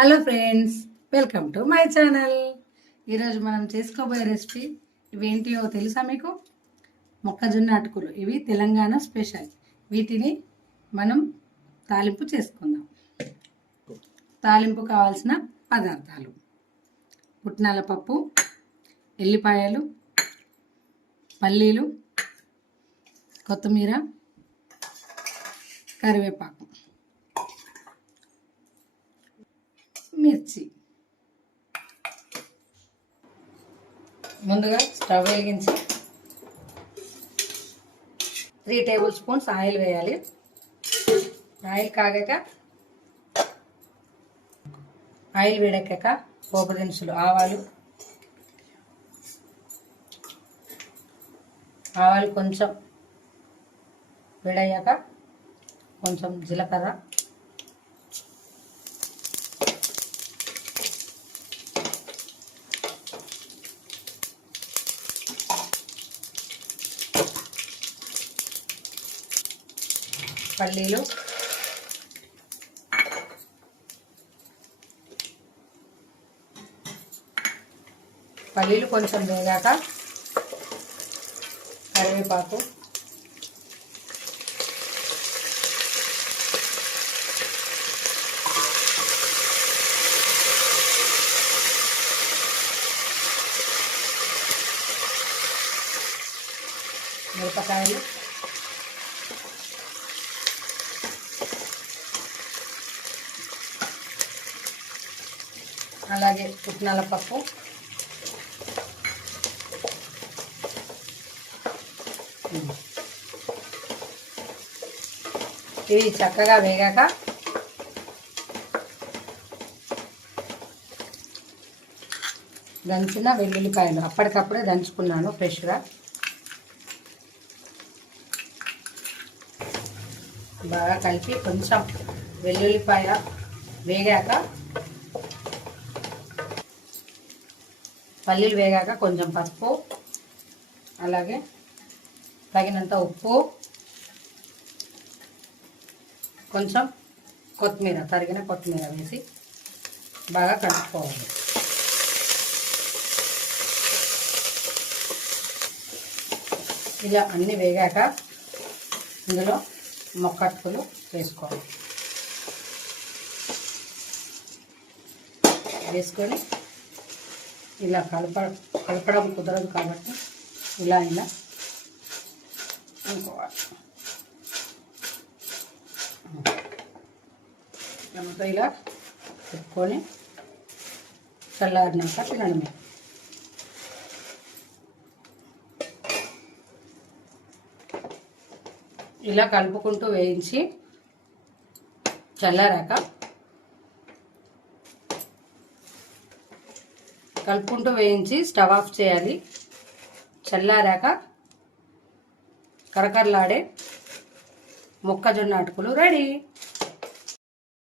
Hello friends welcome to my channel. ఈరోజు మనం చేసుకోబోయే రెసిపీ ఇవేంటియో తెలుసా మీకు? మొక్కజొన్న అటుకులు. ఇవి తెలంగాణ స్పెషల్. వీటిని మనం తాలింపు చేసుకుందాం. తాలింపు కావాల్సిన పదార్థాలు. పుట్నాల పప్పు ఎల్లిపాయలు పల్లీలు కొత్తిమీర కరివేపాకు. మిర్చి ముందుగా స్టవ్ వెలిగించి త్రీ టేబుల్ స్పూన్స్ ఆయిల్ వేయాలి. ఆయిల్ కాగాక ఆయిల్ వేడెక్కాక పోపు దినుసులు ఆవాలు. ఆవాలు కొంచెం వేడయ్యాక కొంచెం జీలకర్ర. పల్లీలు పల్లీలు కొంచెం వేగాక కరివేపాకు మిరపకాయలు అలాగే పుట్నాల పప్పు. ఇవి చక్కగా వేగాక దంచిన వెల్లుల్లిపాయలు. అప్పటికప్పుడే దంచుకున్నాను ఫ్రెష్గా. బాగా కలిపి కొంచెం వెల్లుల్లిపాయ వేగాక పల్లీలు వేగాక కొంచెం పసుపు అలాగే తగినంత ఉప్పు కొంచెం కొత్తిమీర తరిగిన కొత్తిమీర వేసి బాగా కలుపుకోవాలి. ఇలా అన్నీ వేగాక ఇందులో మొక్కట్టుకులు వేసుకోవాలి. వేసుకొని ఇలా కలప కలపడం కుదరదు కాబట్టి ఇలా ఇలా అనుకోవాలి. ఇలా పెట్టుకొని చల్లారినాక తినడమే. ఇలా కలుపుకుంటూ వేయించి చల్లారాక కలుపుకుంటూ వేయించి స్టవ్ ఆఫ్ చేయాలి. చల్లారాక కరకరలాడే మొక్కజొన్న అటుకులు రెడీ.